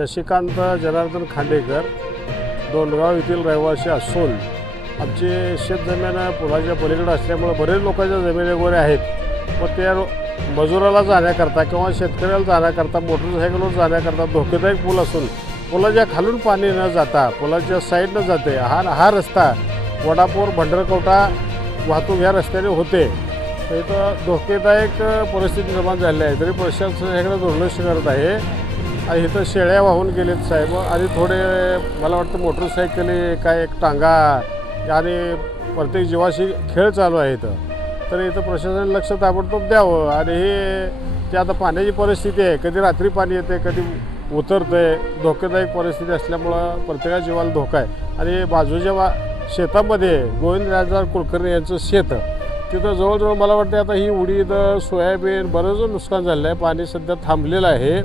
शशिकांत जनार्दन खांडेकर, दोंडगाव येथील रहिवासी असून आमची शेतजमीन पुलाच्या पलीकडे असल्यामुळे बरेच लोकांच्या जमिनी वगैरे आहेत व त्या मजुराला जाण्याकरता किंवा शेतकऱ्याला जाण्याकरता मोटरसायकलवर जाण्याकरता धोकेदायक पूल असून पुलाच्या खालून पाणी न जाता पुलाच्या साईडनं जाते हा रस्ता वडापूर भंडरकवटा वाहतूक ह्या रस्त्याने होते. तर इथं धोकेदायक परिस्थिती निर्माण झाली आहे. तरी प्रशासन ह्याकडे दुर्लक्ष करत आहे आणि इथं शेळ्या वाहून गेलेत साहेब आणि थोडे मला वाटतं मोटरसायकली काय एक टांगा आणि प्रत्येक जीवाशी खेळ चालू आहे इथं. तर इथं प्रशासनाने लक्ष ताबडतोब द्यावं आणि हे ते आता पाण्याची परिस्थिती आहे, कधी रात्री पाणी येते कधी उतरतं आहे. धोकेदायक परिस्थिती असल्यामुळं प्रत्येकाच्या जीवाला धोका आहे. आणि बाजूच्या शेतामध्ये गोविंदराजा कुलकर्णी यांचं शेत तिथं जवळजवळ मला वाटतं आता ही उडीद सोयाबीन बरंच नुकसान झालं आहे. पाणी सध्या थांबलेलं आहे.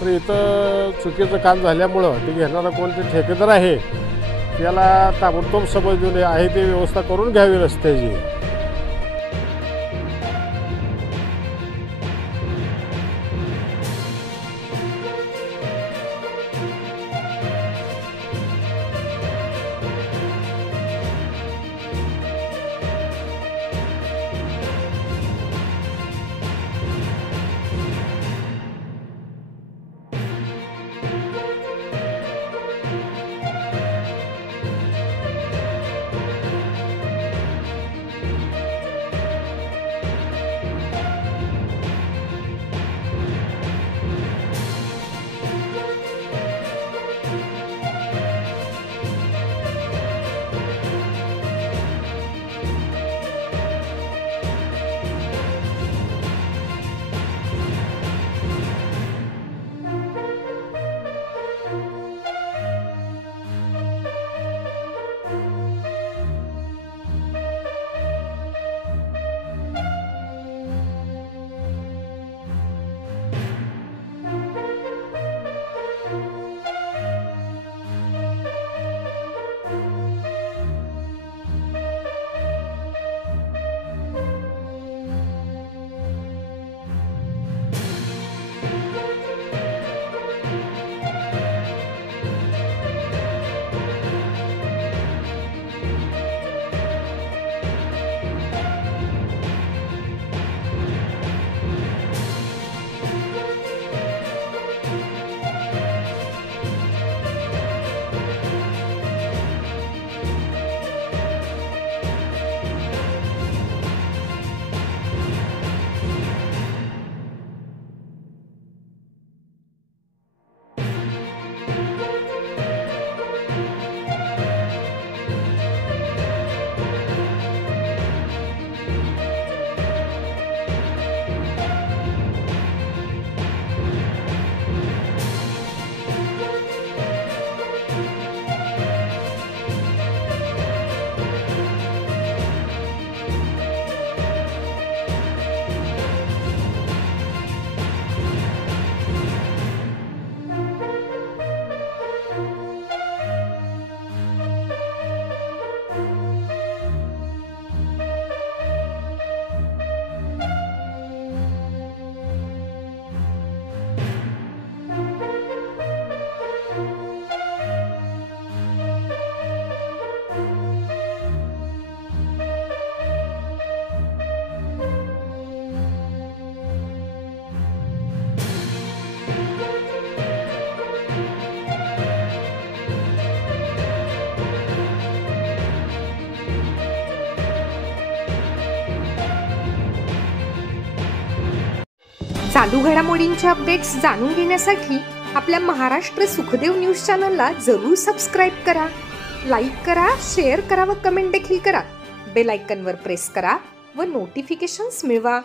तर इथं चुकीचं काम झाल्यामुळं ते घेणारा कोणते ठेकेदार आहे त्याला ताबडतोब समज देऊन आहे ती व्यवस्था करून घ्यावी रस्त्याची. चालू घडामोडींचे अपडेट्स जाणून घेण्यासाठी आपल्या महाराष्ट्र सुखदेव न्यूज चॅनलला जरूर सबस्क्राईब करा, लाईक करा, शेअर करा व कमेंट देखील करा. बेल आयकॉनवर प्रेस करा व नोटिफिकेशन्स मिळवा.